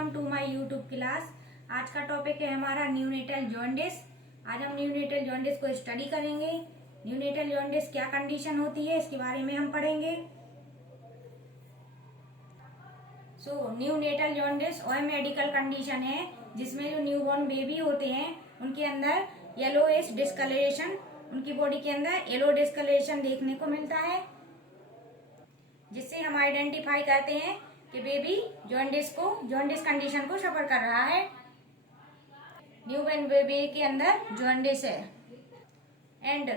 Welcome to my YouTube class. आज का topic है हमारा न्यूनेटल जॉन्डिस। आज हम न्यूनेटल जॉन्डिस को स्टडी करेंगे। न्यूनेटल जॉन्डिस क्या कंडीशन होती है इसके बारे में हम पढ़ेंगे। न्यूनेटल जॉन्डिस वह मेडिकल कंडीशन है जिसमें जो न्यूबॉर्न बेबी होते हैं उनके अंदर येलोइश डिस्कलरेशन, उनकी बॉडी के अंदर येलो डिस्कलरेशन देखने को मिलता है, जिससे हम आइडेंटिफाई करते हैं कि बेबी जॉन्डिस कंडीशन को सफर कर रहा है। न्यूबॉर्न बेबी के अंदर जॉन्डिस है एंड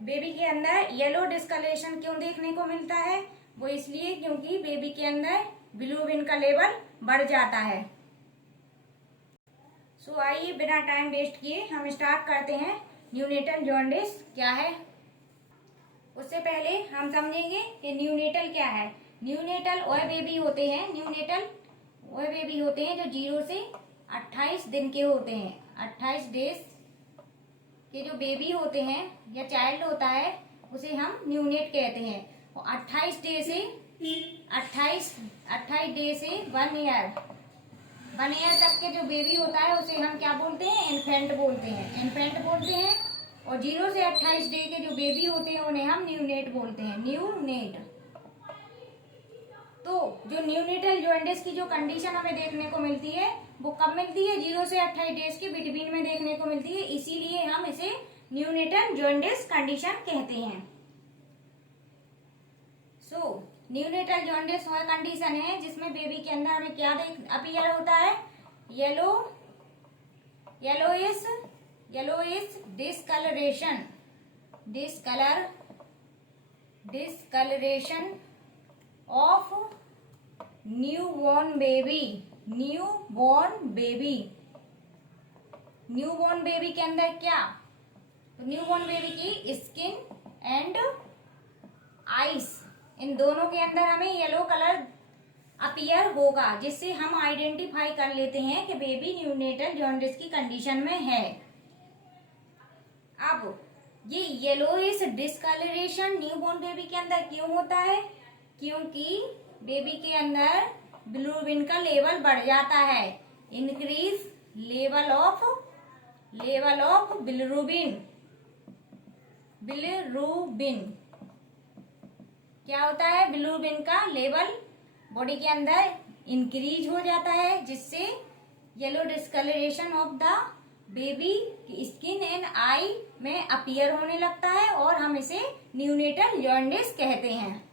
बेबी के अंदर येलो डिस्कलरेशन क्यों देखने को मिलता है, वो इसलिए क्योंकि बेबी के अंदर बिलिरुबिन का लेवल बढ़ जाता है। आइए बिना टाइम वेस्ट किए हम स्टार्ट करते हैं न्यूनेटल जॉन्डिस क्या है। उससे पहले हम समझेंगे कि न्यूनेटल क्या है। न्यूनेटल वह बेबी होते हैं जो 0 से 28 दिन के होते हैं। 28 डेज के जो बेबी होते हैं या चाइल्ड होता है उसे हम न्यूनेट कहते हैं। और 28 डे से 1 ईयर तक के जो बेबी होता है उसे हम क्या बोलते हैं, इन्फेंट बोलते हैं। और 0 से 28 डे के जो बेबी होते हैं उन्हें हम न्यूनेट बोलते हैं, न्यूनेट। तो जो न्यूनेटल जॉन्डिस की जो कंडीशन हमें देखने को मिलती है वो कब मिलती है, 0 से 28 डेज के बिटवीन में देखने को मिलती है, इसीलिए हम इसे न्यूनेटल जॉन्डिस कंडीशन कहते हैं। न्यूनेटल जॉन्डिस वह कंडीशन है जिसमें बेबी के अंदर हमें क्या अपीयर होता है, yellowish discoloration of newborn baby के अंदर क्या, तो न्यूबॉर्न बेबी की स्किन एंड आईज इन दोनों के अंदर हमें येलो कलर अपीयर होगा, जिससे हम आइडेंटिफाई कर लेते हैं कि बेबी न्यूनेटल जॉन्डिस की कंडीशन में है। अब ये येलोइश डिस्कलरेशन न्यूबॉर्न बेबी के अंदर क्यों होता है, क्योंकि बेबी के अंदर बिलिरुबिन का लेवल बढ़ जाता है। इंक्रीज लेवल ऑफ बिलिरुबिन क्या होता है, बिलिरुबिन का लेवल बॉडी के अंदर इंक्रीज हो जाता है, जिससे yellow discoloration of the baby skin and eye में अपीयर होने लगता है और हम इसे न्यूनेटल जॉन्डिस कहते हैं।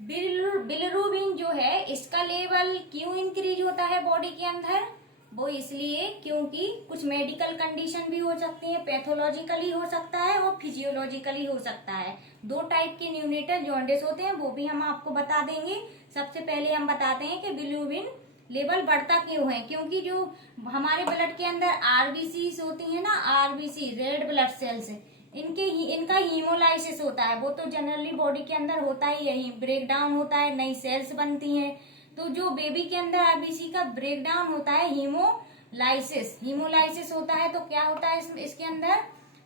बिलिरुबिन जो है इसका लेवल क्यों इंक्रीज होता है बॉडी के अंदर, वो इसलिए क्योंकि कुछ मेडिकल कंडीशन भी हो सकती है, पैथोलॉजिकली हो सकता है और फिजियोलॉजिकली हो सकता है। 2 टाइप के न्यूनेटल जॉन्डिस होते हैं, वो भी हम आपको बता देंगे। सबसे पहले हम बताते हैं कि बिलिरुबिन लेवल बढ़ता क्यों है, क्योंकि जो हमारे ब्लड के अंदर आरबीसी होती है ना, आरबीसी रेड ब्लड सेल्स, इनका हीमोलाइसिस होता है। वो तो जनरली बॉडी के अंदर होता ही है, ब्रेक डाउन होता है, नई सेल्स बनती हैं। तो जो बेबी के अंदर आरबीसी का ब्रेक डाउन होता है, हीमोलाइसिस होता है, तो क्या होता है इसके अंदर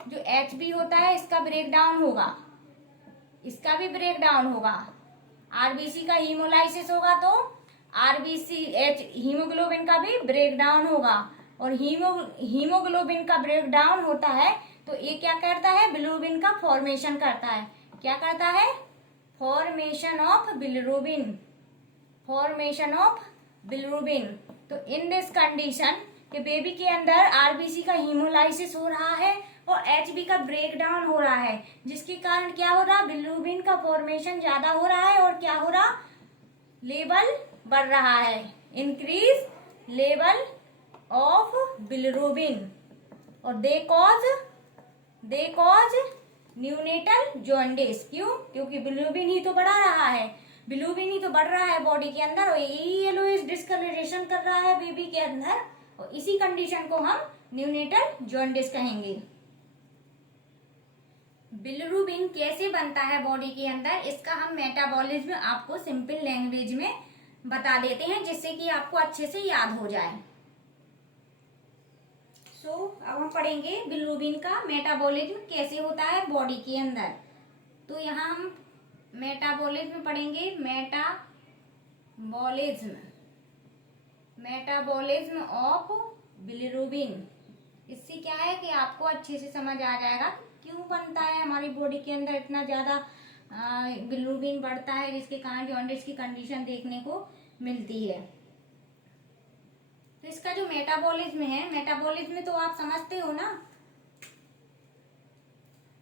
जो एचबी होता है इसका ब्रेक डाउन होगा, इसका भी ब्रेक डाउन होगा। आरबीसी का हीमोलाइसिस होगा तो हीमोग्लोबिन का भी ब्रेक डाउन होगा, और हीमोग्लोबिन का ब्रेक डाउन होता है तो ये क्या करता है, बिलिरुबिन का फॉर्मेशन करता है। क्या करता है, फॉर्मेशन ऑफ बिलिरुबिन। तो इन दिस कंडीशन के बेबी के अंदर आरबीसी का हीमोलाइसिस हो रहा है और एचबी का ब्रेक डाउन हो रहा है, जिसके कारण क्या हो रहा, बिलिरुबिन का फॉर्मेशन ज्यादा हो रहा है और क्या हो रहा, लेवल बढ़ रहा है, इंक्रीज लेवल ऑफ बिलिरुबिन। और दे कॉज न्यूनेटल जॉन्डिस। क्यों, क्योंकि बिलिरुबिन ही तो बढ़ रहा है बॉडी के अंदर, और यही येलोइश डिस्कलरेशन कर रहा है बेबी के अंदर, और इसी कंडीशन को हम न्यूनेटल जॉन्डिस कहेंगे। बिलिरुबिन कैसे बनता है बॉडी के अंदर, इसका हम मेटाबॉलिज्म आपको सिंपल लैंग्वेज में बता देते हैं, जिससे कि आपको अच्छे से याद हो जाए। अब हम पढ़ेंगे बिलिरुबिन का मेटाबॉलिज्म कैसे होता है बॉडी के अंदर। तो यहाँ हम मेटाबॉलिज्म पढ़ेंगे, मेटाबॉलिज्म, मेटाबॉलिज्म ऑफ बिलिरुबिन। इससे क्या है कि आपको अच्छे से समझ आ जाएगा क्यों बनता है हमारी बॉडी के अंदर इतना ज्यादा बिलिरुबिन बढ़ता है, जिसके कारण जॉन्डिस की कंडीशन देखने को मिलती है। तो इसका जो मेटाबॉलिज्म है, मेटाबॉलिज्म तो आप समझते हो ना।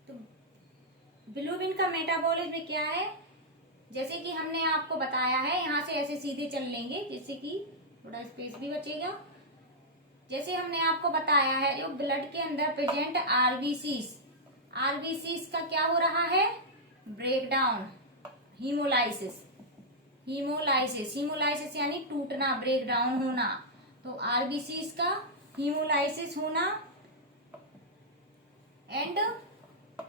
तो बिलिरुबिन का मेटाबॉलिज्म क्या है, जैसे कि हमने आपको बताया है, यहाँ से ऐसे सीधे चल लेंगे जिससे कि थोड़ा स्पेस भी बचेगा। जैसे हमने आपको बताया है, जो ब्लड के अंदर प्रेजेंट आरबीसीज, आरबीसीज का क्या हो रहा है, ब्रेकडाउन, हीमोलाइसिस, हीमोलाइसिस, हीमोलाइसिस यानी टूटना, ब्रेकडाउन होना। तो आरबीसीज का हीमोलाइसिस होना एंड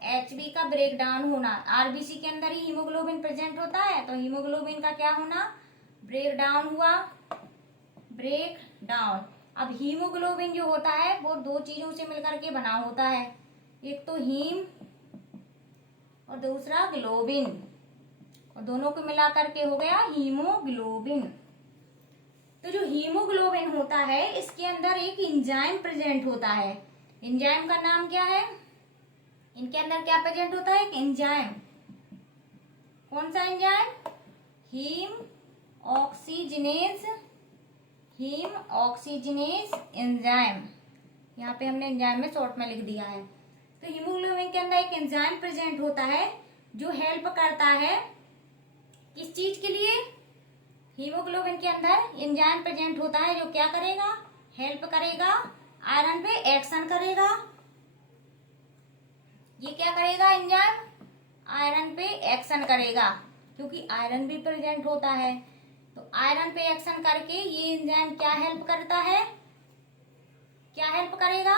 एचबी का ब्रेकडाउन होना। आरबीसी के अंदर ही हीमोग्लोबिन प्रेजेंट होता है, तो हीमोग्लोबिन का क्या होना, ब्रेकडाउन हुआ, ब्रेक डाउन। अब हीमोग्लोबिन जो होता है वो दो चीजों से मिलकर के बना होता है, एक तो हीम और दूसरा ग्लोबिन, और दोनों को मिलाकर के हो गया हीमोग्लोबिन। तो जो हीमोग्लोबिन होता है इसके अंदर एक एंजाइम प्रेजेंट होता है। एंजाइम का नाम क्या है, इनके अंदर क्या प्रेजेंट होता है, एक एंजाइम। कौन सा enzyme, heme oxygenase, heme oxygenase enzyme. यहाँ पे हमने एंजाइम में शॉर्ट में लिख दिया है। तो हीमोग्लोबिन के अंदर एक एंजाइम प्रेजेंट होता है जो हेल्प करता है किस चीज के लिए, हीमोग्लोबिन के अंदर एंजाइम प्रेजेंट होता है जो क्या करेगा, हेल्प करेगा, आयरन पे एक्शन करेगा। ये क्या करेगा एंजाइम, आयरन पे एक्शन करेगा, क्योंकि आयरन भी प्रेजेंट होता है। तो आयरन पे एक्शन करके ये एंजाइम क्या हेल्प करता है, क्या हेल्प करेगा,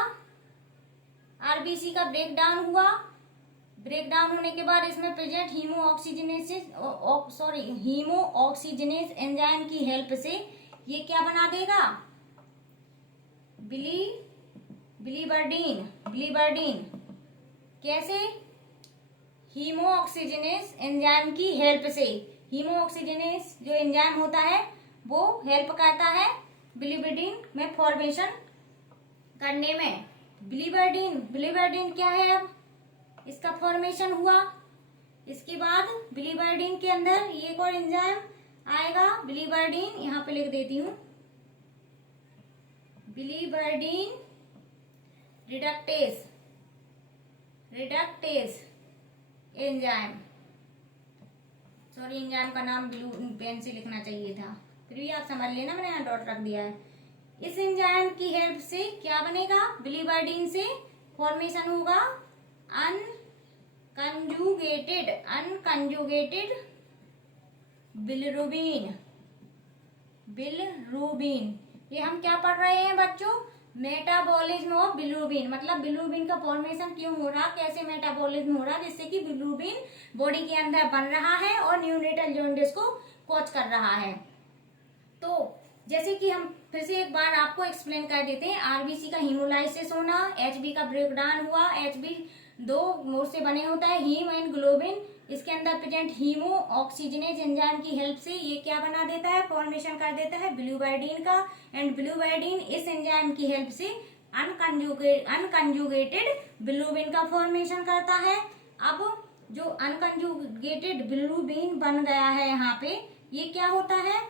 आरबीसी का ब्रेकडाउन हुआ, ब्रेकडाउन होने के बाद इसमें प्रेजेंट हीमो ऑक्सीजनेज एंजाइम की हेल्प से ये क्या बना देगा, बिलीवर्डिन, बिलीवर्डिन। कैसे, हीमो ऑक्सीजनेज एंजाइम की हेल्प से। हीमो ऑक्सीजनेज जो एंजाइम होता है वो हेल्प करता है बिलीवर्डिन में फॉर्मेशन करने में। बिलीवर्डिन, बिलीवर्डिन क्या है, अब इसका फॉर्मेशन हुआ। इसके बाद बिलीवर्डिन के अंदर ये एक और एंजाइम आएगा, बिलीवर्डिन, यहाँ पे लिख देती हूँ, biliverdin reductase, reductase enzyme. Sorry, enzyme का नाम ब्लू पेन से लिखना चाहिए था, फिर भी आप समझ लेना, मैंने यहाँ डॉट रख दिया है। इस एंजाइम की हेल्प से क्या बनेगा, बिलीवर्डिन से फॉर्मेशन होगा अनकंजुगेटेड बिलिरुबिन, बिलिरुबिन। ये हम क्या पढ़ रहे हैं बच्चों, मेटाबॉलिज्म ऑफ बिलिरुबिन, मतलब बिलिरुबिन का फॉर्मेशन क्यों हो रहा, कैसे मेटाबॉलिज्म हो रहा, जिससे कि बिलिरुबिन बॉडी के अंदर बन रहा है और न्यूनेटल जॉन्डिस को कॉज कर रहा है। तो जैसे कि हम फिर से एक बार आपको एक्सप्लेन कर देते हैं, आरबीसी का हीमोलाइसिस होना, एचबी का ब्रेकडाउन हुआ, एचबी दो मोड से बने होता है, हीम एंड ग्लोबिन। इसके अंदर प्रेजेंट हीमो ऑक्सीजनेज एंजाइम की हेल्प से ये क्या बना देता है, फॉर्मेशन कर देता है बिलिरुबिन का, एंड बिलिरुबिन इस एंजाइम की हेल्प से अनकंजुगेटेड बिलिरुबिन का फॉर्मेशन करता है। अब जो अनकंजुगेटेड बिलिरुबिन बन गया है यहाँ पे, ये क्या होता है,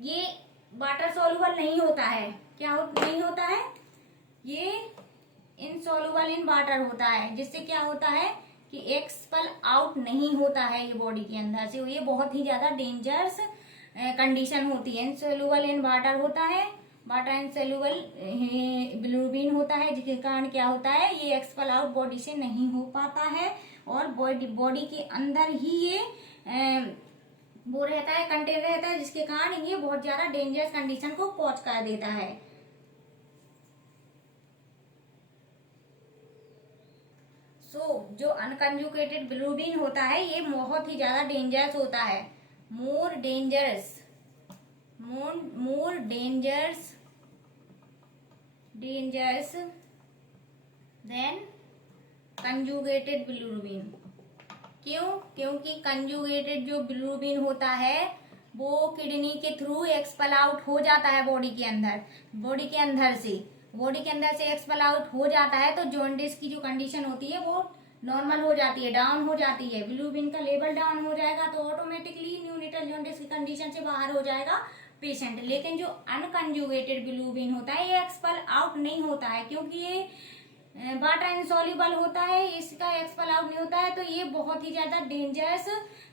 ये वाटर सोल्यूबल नहीं होता है, क्या नहीं होता है, ये इनसोल्यूबल इन वाटर होता है, जिससे क्या होता है कि एक्सपल आउट नहीं होता है ये बॉडी के अंदर से। ये बहुत ही ज्यादा डेंजरस कंडीशन होती है। इनसोल्यूबल इन वाटर होता है, वाटर इनसोल्यूबल बिलिरुबिन होता है, जिसके कारण क्या होता है, ये एक्सपल आउट बॉडी से नहीं हो पाता है और बॉडी के अंदर ही ये वो रहता है, कंटेन रहता है, जिसके कारण ये बहुत ज्यादा डेंजरस कंडीशन को कॉज कर देता है। जो अनकंजुगेटेड बिलिरुबिन होता है ये बहुत ही ज्यादा डेंजरस होता है, more dangerous than conjugated bilirubin. क्यों, क्योंकि कंजुगेटेड जो बिलिरुबिन होता है वो किडनी के थ्रू एक्सपेल आउट हो जाता है बॉडी के अंदर, बॉडी के अंदर से एक्सपेल आउट हो जाता है, तो जॉन्डिस की जो कंडीशन होती है वो नॉर्मल हो जाती है, डाउन हो जाती है, बिलिरुबिन का लेवल डाउन हो जाएगा, तो ऑटोमेटिकली न्यूनेटल जॉन्डिस की कंडीशन से बाहर हो जाएगा पेशेंट। लेकिन जो अनकंजुगेटेड बिलिरुबिन होता है ये एक्सपेल आउट नहीं होता है, क्योंकि ये वाटर इनसॉल्युबल होता है, इसका एक्सपेल आउट नहीं होता है, तो ये बहुत ही ज्यादा डेंजरस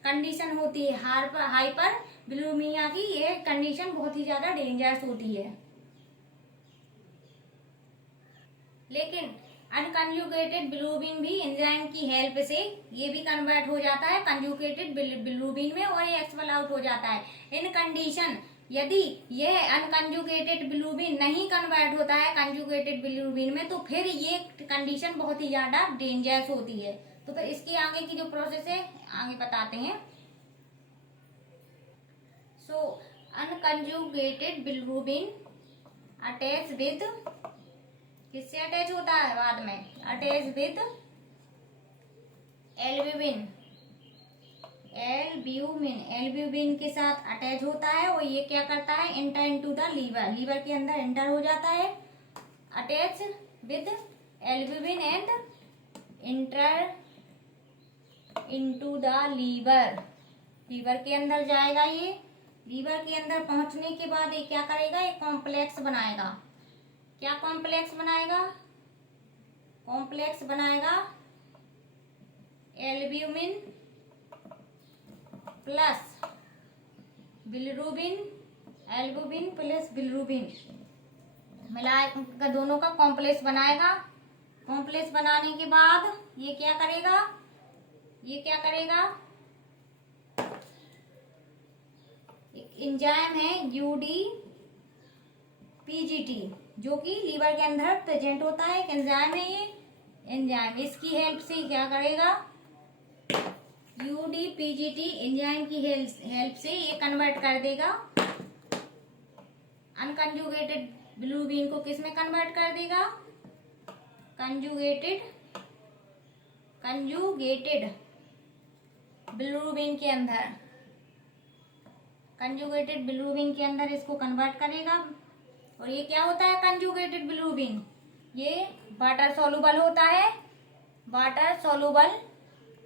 कंडीशन होती है। हाइपर बिलिरुबिनिया की ये कंडीशन बहुत ही ज्यादा डेंजरस होती है। लेकिन अनकंजुगेटेड बिलिरुबिन भी एंजाइम की हेल्प से ये भी कन्वर्ट हो जाता है कंजुगेटेड बिलिरुबिन में, और ये एक्सपेल आउट हो जाता है। इन कंडीशन यदि यह अनकंजुगेटेड बिलिरुबिन नहीं कन्वर्ट होता है कंजुगेटेड बिलिरुबिन में, तो फिर ये कंडीशन बहुत ही ज्यादा डेंजरस होती है। तो फिर इसके आगे की जो प्रोसेस है आगे बताते हैं। सो अनकंजुगेटेड बिलिरुबिन अटैच विद, किससे अटैच होता है बाद में, अटैच विद एल्ब्यूमिन, एल्ब्यूमिन के साथ अटैच होता है, और ये क्या करता है, enter into the liver, liver के अंदर एंटर हो जाता है, attach with albumin and enter into the liver, liver के अंदर जाएगा ये। लीवर के अंदर पहुंचने के बाद ये क्या करेगा, ये कॉम्प्लेक्स बनाएगा। क्या कॉम्प्लेक्स बनाएगा, कॉम्प्लेक्स बनाएगा albumin plus bilirubin, albumin plus bilirubin मिलाकर दोनों का कॉम्प्लेक्स बनाएगा। कॉम्प्लेक्स बनाने के बाद ये क्या करेगा, ये क्या करेगा, एक एंजाइम है यूडीपीजीटी जो कि लीवर के अंदर प्रेजेंट होता है, एक एंजाइम है ये एंजाइम, इसकी हेल्प से क्या करेगा, यूडीपीजीटी एंजाइम की हेल्प से ये कन्वर्ट कर देगा अनकंजुगेटेड बिलिरुबिन को, किस में कन्वर्ट कर देगा, कंजुगेटेड बिलिरुबिन के अंदर, कंजुगेटेड बिलिरुबिन के अंदर इसको कन्वर्ट करेगा। और ये क्या होता है कंजुगेटेड बिलिरुबिन, ये वाटर सॉल्युबल होता है, वाटर सॉल्युबल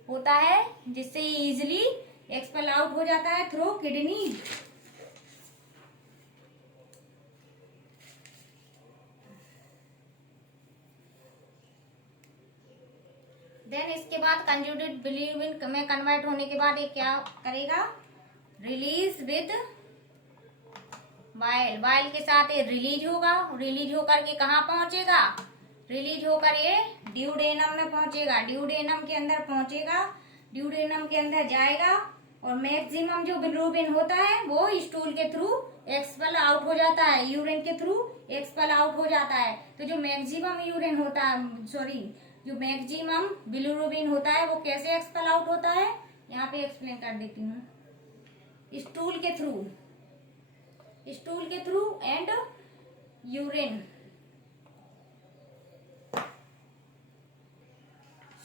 होता है, जिससे ये इजिली एक्सपेल आउट हो जाता है थ्रू किडनी। देन इसके बाद कंजुगेटेड बिलिरुबिन में कन्वर्ट होने के बाद ये क्या करेगा, रिलीज विद बाइल, बाइल के साथ ये रिलीज होगा, रिलीज होकर के कहाँ पहुंचेगा, रिलीज होकर ये ड्यूडेनम में पहुंचेगा, ड्यूडेनम के अंदर पहुंचेगा, ड्यूडेनम के अंदर जाएगा, और मैक्सिमम जो बिलिरुबिन होता है वो स्टूल के थ्रू एक्सपेल आउट हो जाता है, यूरिन के थ्रू एक्सपेल आउट हो जाता है। तो जो मैक्सिमम यूरिन होता है, सॉरी जो मैक्सिमम बिलिरुबिन होता है वो कैसे एक्सपेल आउट होता है, यहाँ पे एक्सप्लेन कर देती हूँ, स्टूल के थ्रू एंड यूरिन।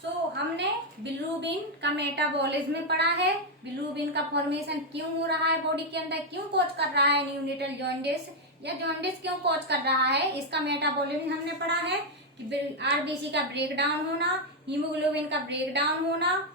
सो हमने बिलिरुबिन का मेटाबॉलिज्म में पढ़ा है, बिलिरुबिन का फॉर्मेशन क्यों हो रहा है बॉडी के अंदर, क्यों कॉज कर रहा है न्यूनेटल जॉन्डिस, या जॉन्डिस क्यों कॉज कर रहा है, इसका मेटाबॉलिज्म हमने पढ़ा है कि आरबीसी का ब्रेकडाउन होना, हीमोग्लोबिन का ब्रेकडाउन होना,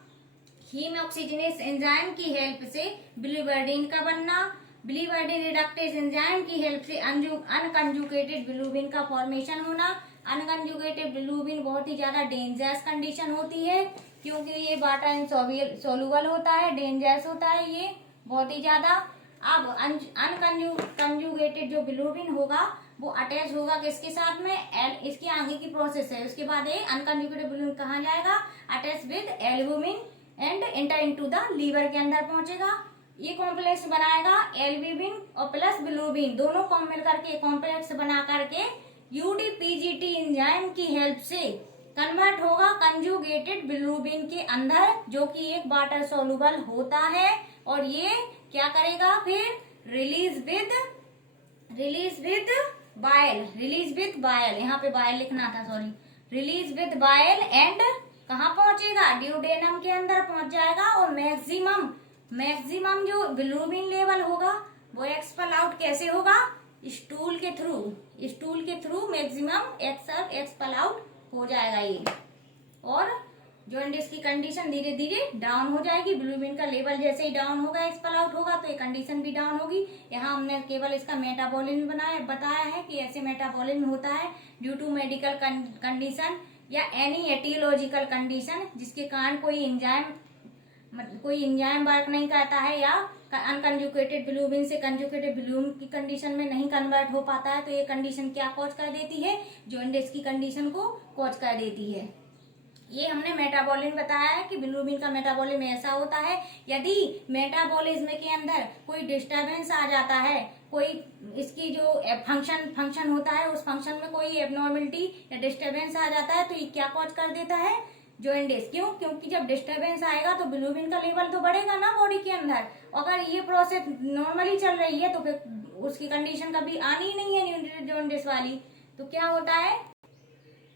हीम ऑक्सीजनेस एंजाइम की हेल्प से बिलिवर्डिन का बनना, बिलिवर्डिन रिडक्टेज एंजाइम की हेल्प से अनकंजुगेटेड बिलिरुबिन का फॉर्मेशन होना। अनकंजुगेटेड बिलिरुबिन बहुत ही ज्यादा डेंजरस कंडीशन होती है, क्योंकि ये वाटर इनसॉल्युबल होता है, डेंजरस होता है ये बहुत ही ज्यादा। अब अनकंजुगेटेड जो बिलिरुबिन होगा वो अटैच होगा किसके साथ में, इसकी आगे की प्रोसेस है। उसके बाद ये अनकंजुगेटेड बिलिरुबिन कहाँ जाएगा, attach with albumin and enter into the liver के अंदर पहुंचेगा। ये कॉम्प्लेक्स बनाएगा एल्ब्यूमिन और प्लस बिलिरुबिन दोनों को मिल करके कॉम्प्लेक्स बना करके यूडीपीजीटी एंजाइम की हेल्प से कन्वर्ट होगा कंजुगेटेड बिलिरुबिन के अंदर, जो कि एक वाटर सॉल्युबल होता है, और ये क्या करेगा फिर रिलीज विद बाइल, यहाँ पे बाइल लिखना था, sorry, release with bile and कहाँ पहुंचेगा, ड्यूडेनम के अंदर पहुंच जाएगा, और मैक्सिमम मैक्सिमम जो बिलिरुबिन लेवल होगा वो एक्सपेल आउट कैसे होगा? स्टूल के थ्रू मैक्सिमम एक्सपेल आउट हो जाएगा ये। और जॉन्डिस की कंडीशन धीरे धीरे डाउन हो जाएगी। बिलिरुबिन का लेवल जैसे ही डाउन होगा, एक्सपेल आउट होगा, तो ये कंडीशन भी डाउन होगी। यहाँ हमने केवल इसका मेटाबॉलिज्म बताया है कि ऐसे मेटाबॉलिज्म होता है ड्यू टू मेडिकल कंडीशन या एनी एटियोलॉजिकल कंडीशन, जिसके कारण कोई एंजाइम वर्क नहीं करता है या अनकंजुगेटेड बिलिरुबिन से कंजुगेटेड बिलिरुबिन की कंडीशन में नहीं कन्वर्ट हो पाता है। तो ये कंडीशन क्या कॉज कर देती है? जॉन्डिस की कंडीशन को कॉज कर देती है। ये हमने मेटाबॉलिज्म बताया है कि बिलिरुबिन का मेटाबॉलिज्म ऐसा होता है, यदि मेटाबॉलिज्म के अंदर कोई डिस्टरबेंस आ जाता है, कोई इसकी जो फंक्शन होता है उस फंक्शन में कोई एबनॉर्मलिटी या डिस्टरबेंस आ जाता है, तो ये क्या कॉज कर देता है? जॉन्डिस। क्यों? क्योंकि जब डिस्टरबेंस आएगा तो बिलिरुबिन का लेवल तो बढ़ेगा ना बॉडी के अंदर। अगर ये प्रोसेस नॉर्मली चल रही है तो फिर उसकी कंडीशन कभी आनी ही नहीं है जॉन्डिस वाली। तो क्या होता है,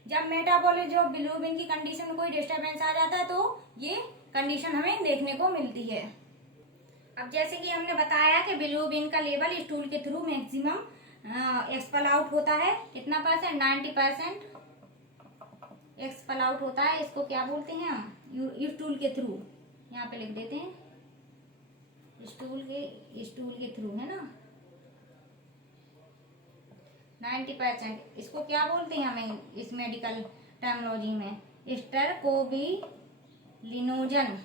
जब मेटाबॉलिज्म जो बिलिरुबिन की कंडीशन में कोई डिस्टरबेंस आ जाता है तो ये कंडीशन हमें देखने को मिलती है। अब जैसे कि हमने बताया कि बिलिरुबिन का लेवल स्टूल के थ्रू मैक्सिमम एक्सपेल आउट होता है। कितना परसेंट? 90% एक्सपेल आउट होता है। इसको क्या बोलते हैं हम? स्टूल के थ्रू। यहाँ पे लिख देते हैं स्टूल के थ्रू, है ना। 90%। इसको क्या बोलते हैं हमें इस मेडिकल टर्मिनोलॉजी में? स्टेरकोबिलिनोजन।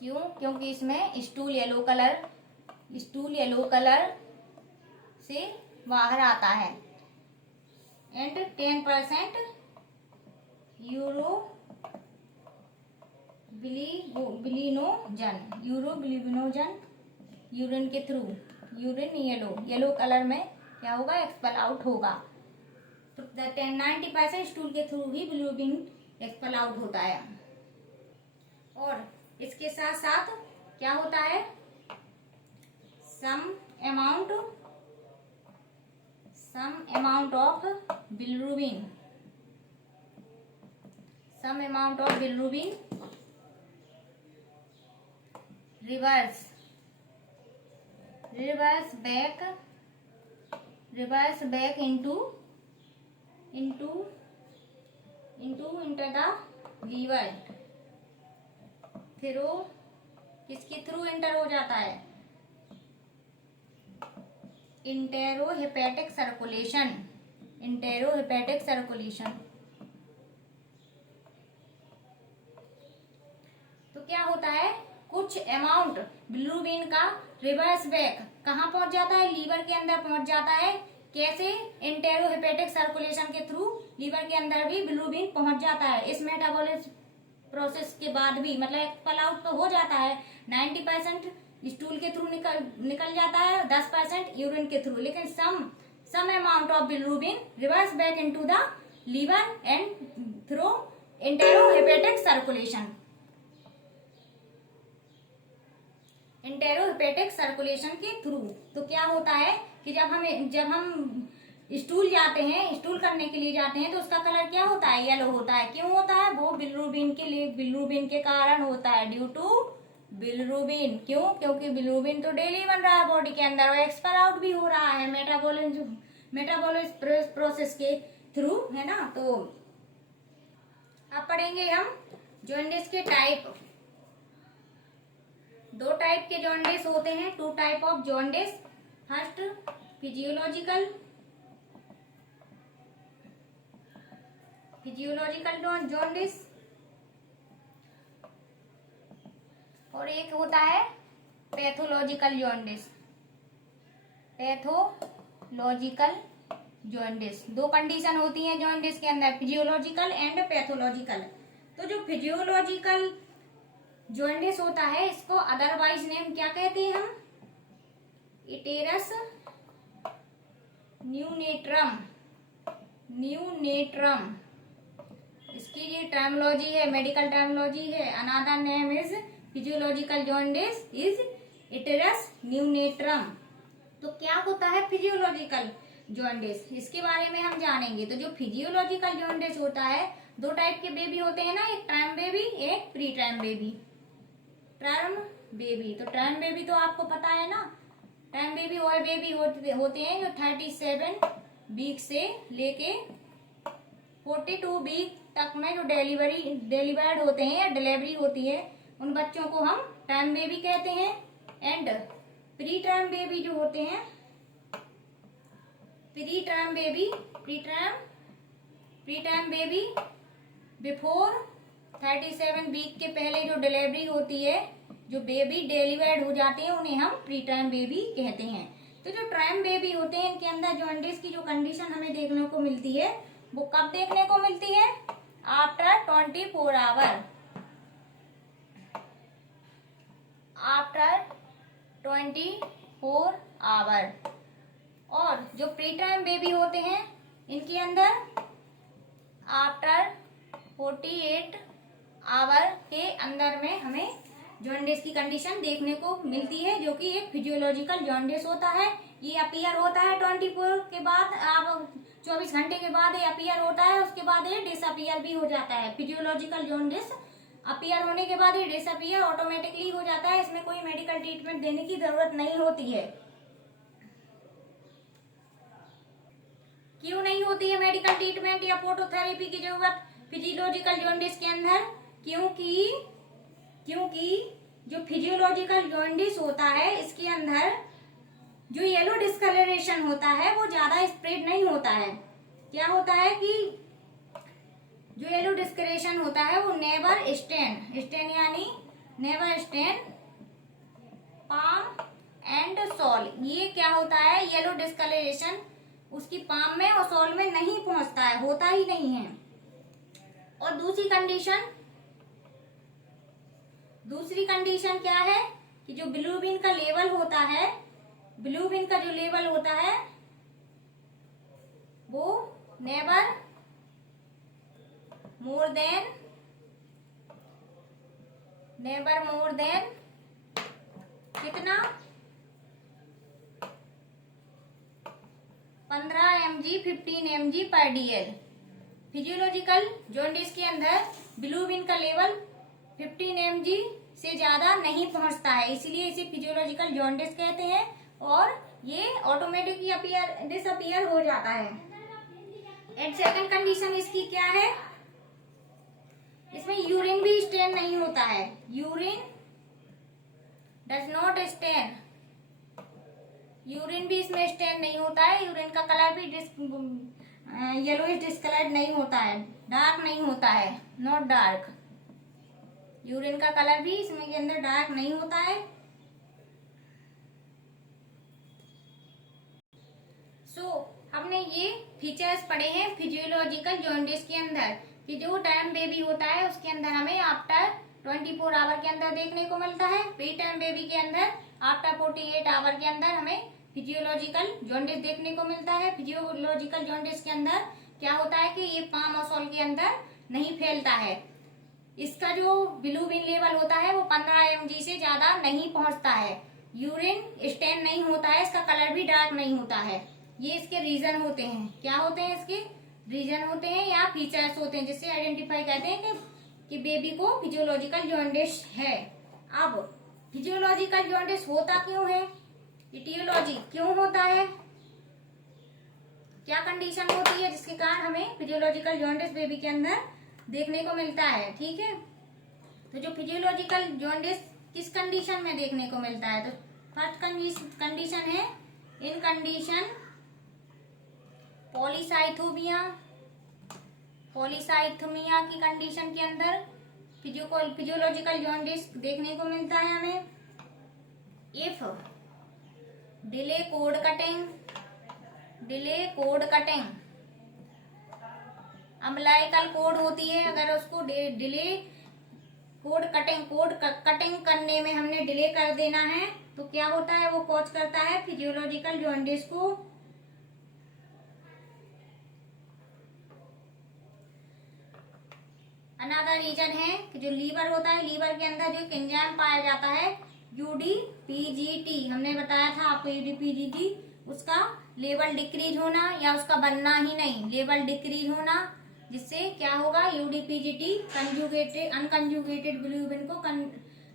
क्यों? क्योंकि इसमें स्टूल येलो कलर से बाहर आता है। एंड 10% यूरोबिलिनोजन यूरिन के थ्रू, यूरिन येलो कलर में क्या होगा? एक्सपेल आउट होगा। तो 90% स्टूल के थ्रू ही बिलिरुबिन एक्सपेल आउट होता है। और इसके साथ साथ क्या होता है? Some amount of bilirubin reverse back into the liver। फिर वो किसके थ्रू एंटर हो जाता है? इंटेरोहेपेटिक सर्कुलेशन। तो क्या होता है, कुछ अमाउंट बिलिरुबिन का रिवर्स बैक कहाँ पहुंच जाता है? लीवर के अंदर पहुंच जाता है। कैसे? इंटेरोहेपेटिक सर्कुलेशन के थ्रू लीवर के अंदर भी बिलिरुबिन पहुंच जाता है। इस मेटाबॉलिज्म प्रोसेस के बाद भी, मतलब एक्सपेल आउट तो हो जाता है, 90% स्टूल के थ्रू निकल जाता है, 10% यूरिन के थ्रू, लेकिन some amount of bilirubin reverse back into the liver and through enterohepatic circulation के थ्रू। तो क्या होता है कि जब हम स्टूल करने के लिए जाते हैं तो उसका कलर क्या होता है? येलो होता है। क्यों होता है? वो बिलिरुबिन के कारण होता है, ड्यू टू बिलिरुबिन। क्यों? क्योंकि बिलिरुबिन तो डेली बन रहा है बॉडी के अंदर और एक्सपेल आउट भी हो रहा है मेटाबॉलिज्म प्रोसेस के थ्रू, है ना। तो अब पढ़ेंगे हम जॉन्डिस के टाइप। 2 टाइप के जॉन्डिस होते हैं, 2 type of jaundice. First physiological jaundice और एक होता है पैथोलॉजिकल जॉन्डिस। 2 कंडीशन होती हैं जॉन्डिस के अंदर, फिजियोलॉजिकल एंड पैथोलॉजिकल। तो जो फिजियोलॉजिकल जॉन्डिस होता है इसको अदरवाइज नेम क्या कहते हैं हम? इटेरस न्यूनेट्रम। इसकी ये टर्मिनोलॉजी है, मेडिकल टर्मिनोलॉजी है। Another name is physiological jaundice is icterus neonatorum. तो क्या होता है फिजियोलॉजिकल जॉन्डिस? इसके बारे में हम जानेंगे। तो जो फिजियोलॉजिकल जॉन्डिस होता है दो टाइप के बेबी होते हैं ना, एक टर्म बेबी, एक pre term baby. Term baby, तो टर्म बेबी तो आपको पता है ना, टर्म बेबी वो बेबी होते हैं जो 37 वीक से लेके 42 वीक तक में जो डिलीवर्ड होते हैं या डिलीवरी होती है, उन बच्चों को हम टर्म बेबी कहते हैं। एंड प्री टर्म बेबी जो होते हैं, pre term baby before 37 week के पहले जो डिलीवरी होती है, जो बेबी डिलीवर्ड हो जाते हैं, उन्हें हम प्री टर्म बेबी कहते हैं। तो जो टर्म बेबी होते हैं, इनके अंदर जॉन्डिस की जो कंडीशन हमें देखने को मिलती है, वो कब देखने को मिलती है? After 24 hour, after 24 hour. और जो प्री टर्म बेबी होते हैं, इनके अंदर आफ्टर 48 आवर के अंदर में हमें जॉन्डिस की कंडीशन देखने को मिलती है, जो कि एक फिजियोलॉजिकल जॉन्डिस होता है। ये अपीयर होता है 24 के बाद, आप 24 घंटे के बाद ये अपीयर होता है, उसके बाद ये डिसअपीयर भी हो जाता है। फिजियोलॉजिकल जॉन्डिस अपीयर होने के बाद ये डिसअपीयर ऑटोमेटिकली हो जाता है, इसमें कोई मेडिकल ट्रीटमेंट देने की जरूरत नहीं होती है। क्यों नहीं होती है मेडिकल ट्रीटमेंट या फोटोथेरेपी की जरूरत फिजियोलॉजिकल जॉन्डिस के अंदर? क्योंकि जो फिजियोलॉजिकल जॉन्डिस होता है, इसके अंदर जो येलो डिस्कलरेशन होता है वो ज्यादा स्प्रेड नहीं होता है। क्या होता है कि जो येलो डिस्कलरेशन होता है वो नेवर स्टेन यानी never stain palm and sole, ये क्या होता है, येलो डिस्कलरेशन उसकी पाम में और सोल में नहीं पहुंचता है, होता ही नहीं है। और दूसरी कंडीशन क्या है कि जो बिलिरुबिन का लेवल होता है, बिलिरुबिन का जो लेवल होता है वो नेवर मोर देन कितना 15 mg 15 mg पर DL। फिजियोलॉजिकल जॉन्डिस के अंदर बिलिरुबिन का लेवल 15 mg से ज्यादा नहीं पहुंचता है, इसीलिए इसे फिजियोलॉजिकल जॉन्डिस कहते हैं, और ये ऑटोमेटिकली डिसअपीयर हो जाता है। एंड सेकंड कंडीशन इसकी क्या है, इसमें यूरिन भी स्टेन नहीं होता है, urine does not stain, urine भी इसमें स्टेन नहीं होता है, यूरिन का कलर भी येलोइश डिस्कलर्ड नहीं होता है, डार्क नहीं होता है, नॉट डार्क, यूरिन का कलर भी इसमें के अंदर डार्क नहीं होता है। हमने ये फीचर्स पढ़े हैं फिजियोलॉजिकल जॉन्डिस के अंदर, कि जो टर्म बेबी होता है उसके अंदर हमें आफ्टर 24 आवर के अंदर देखने को मिलता है, प्री टर्म बेबी के अंदर आफ्टर 48 आवर के अंदर हमें फिजियोलॉजिकल जॉन्डिस देखने को मिलता है। फिजियोलॉजिकल जॉन्डिस के अंदर क्या होता है कि ये पाम और सोल के अंदर नहीं फैलता है, इसका जो बिलिरुबिन लेवल होता है वो 15 mg से ज्यादा नहीं पहुंचता है, यूरिन स्टेन नहीं होता है, इसका कलर भी डार्क नहीं होता है। ये इसके रीजन होते हैं, क्या होते हैं इसके रीजन होते हैं या फीचर्स होते हैं, जिससे आइडेंटिफाई करते हैं कि बेबी को फिजियोलॉजिकल जॉन्डिस है। अब फिजियोलॉजिकल जॉन्डिस होता क्यों है, इटियोलॉजी क्यों होता है, क्या कंडीशन होती है जिसके कारण हमें फिजियोलॉजिकल जॉन्डिस बेबी के अंदर देखने को मिलता है। ठीक है, तो जो फिजियोलॉजिकल जॉन्डिस किस कंडीशन में देखने को मिलता है, तो फर्स्ट कंडीशन है इन कंडीशन पॉलीसाइथोमिया की कंडीशन के अंदर फिजियोलॉजिकल जॉन्डिस देखने को मिलता है हमें। If delay cord cutting umbilical cord होती है, अगर उसको डिले कोड कटिंग करने में हमने डिले कर देना है तो क्या होता है, वो कॉज करता है फिजियोलॉजिकल जॉन्डिस को। अनदर रीजन है कि जो लीवर होता है, लीवर के अंदर जो एंजाइम पाया जाता है यूडीपीजीटी, हमने बताया था आपको यूडीपीजीटी, उसका लेवल डिक्रीज होना या उसका बनना ही नहीं, लेवल डिक्रीज होना जिससे क्या होगा, यूडीपीजीटी कंजुगेटेड अनकंजुगेटेड बिलीरुबिन को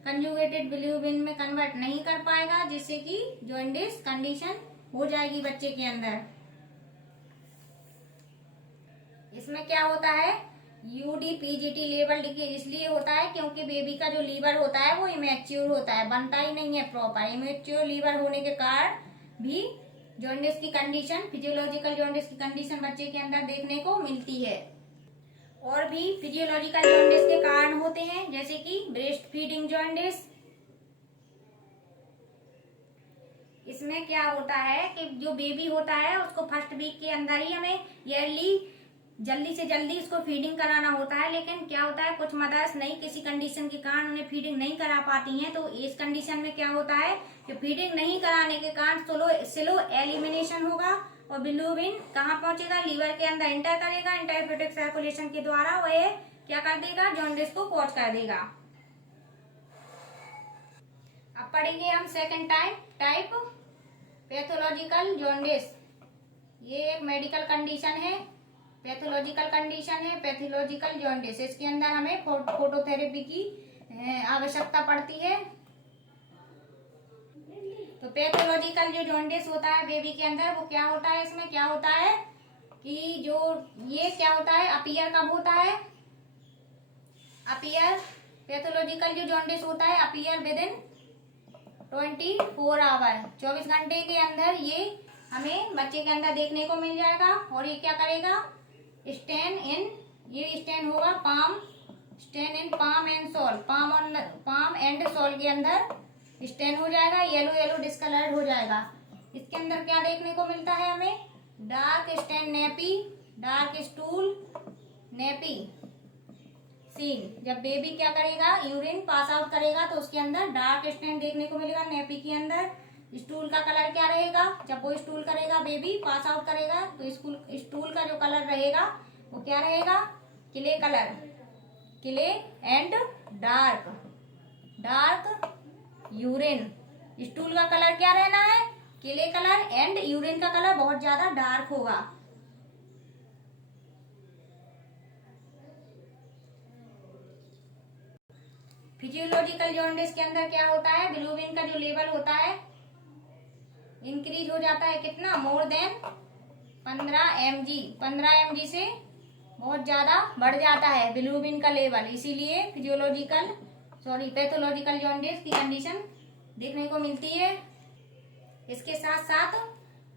कंजुगेटेड बिलीरुबिन में कन्वर्ट नहीं कर पाएगा, जिससे कि जॉन्डिस कंडीशन हो जाएगी बच्चे के अंदर। इसमें क्या होता है, यूडीपीजीटी लेवल डिक्रीज इसलिए होता है क्योंकि बेबी का जो लीवर होता है वो इमेच्योर होता है, बनता ही नहीं है प्रॉपर। इमेच्योर लीवर होने के कारण भी जॉन्डिस की कंडीशन, फिजियोलॉजिकल जॉन्डिस की कंडीशन बच्चे के अंदर देखने को मिलती है। और भी फिजियोलॉजिकल जॉन्डिस के कारण होते हैं, जैसे कि ब्रेस्ट फीडिंग जॉन्डिस। इसमें क्या होता है कि जो बेबी होता है उसको फर्स्ट वीक के अंदर ही हमें ईयरली जल्दी से जल्दी उसको फीडिंग कराना होता है, लेकिन क्या होता है कुछ मदर्स नहीं, किसी कंडीशन के कारण उन्हें फीडिंग नहीं करा पाती हैं। तो इस कंडीशन में क्या होता है कि फीडिंग नहीं कराने के कारण स्लो एलिमिनेशन होगा और बिलीरुबिन कहाँ पहुंचेगा, लीवर के अंदर इंटर करेगा, इंटरहेपेटिक सर्कुलेशन के द्वारा वह क्या कर देगा, जॉन्डिस को कॉज कर देगा। अब पढ़ेंगे हम सेकंड टाइप पैथोलॉजिकल जॉन्डिस। ये एक मेडिकल कंडीशन है, पैथोलॉजिकल कंडीशन है पैथोलॉजिकल जॉन्डिस। इसके अंदर हमें फोटोथेरेपी की आवश्यकता पड़ती है। तो पैथोलॉजिकल जो जॉन्डिस होता है बेबी के अंदर वो क्या होता है, इसमें क्या होता है कि जो ये क्या होता है, अपीयर कब होता है, अपीयर पैथोलॉजिकल जो जॉन्डिस होता है अपीयर विद इन 24 आवर, 24 घंटे के अंदर ये हमें बच्चे के अंदर देखने को मिल जाएगा। और ये क्या करेगा, स्टेन होगा stain in palm and sole, palm and sole के अंदर स्टेन हो जाएगा, येलो डिस्कलर्ड हो जाएगा। इसके अंदर क्या देखने को मिलता है हमें, dark stain nappy, dark stool nappy seen. जब बेबी क्या करेगा, यूरिन पास आउट करेगा तो उसके अंदर डार्क स्टेन देखने को मिलेगा नेपी के अंदर। स्टूल का कलर क्या रहेगा, जब वो स्टूल करेगा बेबी पास आउट करेगा तो स्टूल का जो कलर रहेगा वो क्या रहेगा, clay colour, clay and dark urine. Stool का कलर क्या रहना है, क्ले कलर एंड यूरिन का कलर बहुत ज्यादा डार्क होगा। फिजियोलॉजिकल जॉन्डिस के अंदर क्या होता है, बिलीरुबिन का जो लेवल होता है इंक्रीज हो जाता है, कितना, मोर देन 15 mg से बहुत ज्यादा बढ़ जाता है बिलीरुबिन का लेवल। इसीलिए पैथोलॉजिकल जॉन्डिस की कंडीशन देखने को मिलती है। इसके साथ साथ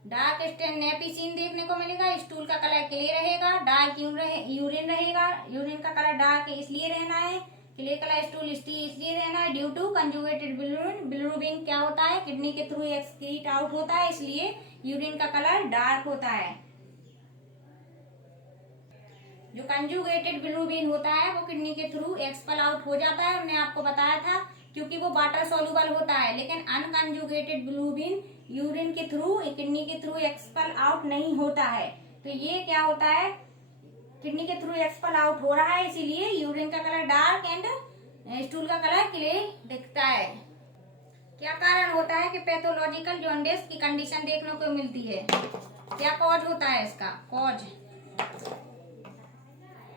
डार्क स्टेन नेपी सीन देखने को मिलेगा, स्टूल का कलर क्ले रहेगा, डार्क यूरिन रहेगा, यूरिन का कलर डार्क इसलिए रहना है, क्ले कलर स्टूल इसलिए रहना है due to conjugated bilirubin. Bilirubin क्या होता है, किडनी के थ्रू एक्सक्रीट आउट होता है, इसलिए यूरिन का कलर डार्क होता है। जो कंजुगेटेड बिलीरुबिन होता है वो किडनी के थ्रू एक्सपल आउट हो जाता है, हमने आपको बताया था, क्योंकि वो वाटर सोल्यूबल होता है। लेकिन अनकंजुगेटेड बिलीरुबिन यूरिन के थ्रू, किडनी के थ्रू एक्सपल आउट नहीं होता है। तो ये क्या होता है, किडनी के थ्रू एक्सपल आउट हो रहा है, इसीलिए यूरिन का कलर डार्क एंड स्टूल का कलर क्ले दिखता है। क्या कारण होता है कि पैथोलॉजिकल जॉन्डिस की कंडीशन देखने को मिलती है, क्या कॉज होता है इसका, कॉज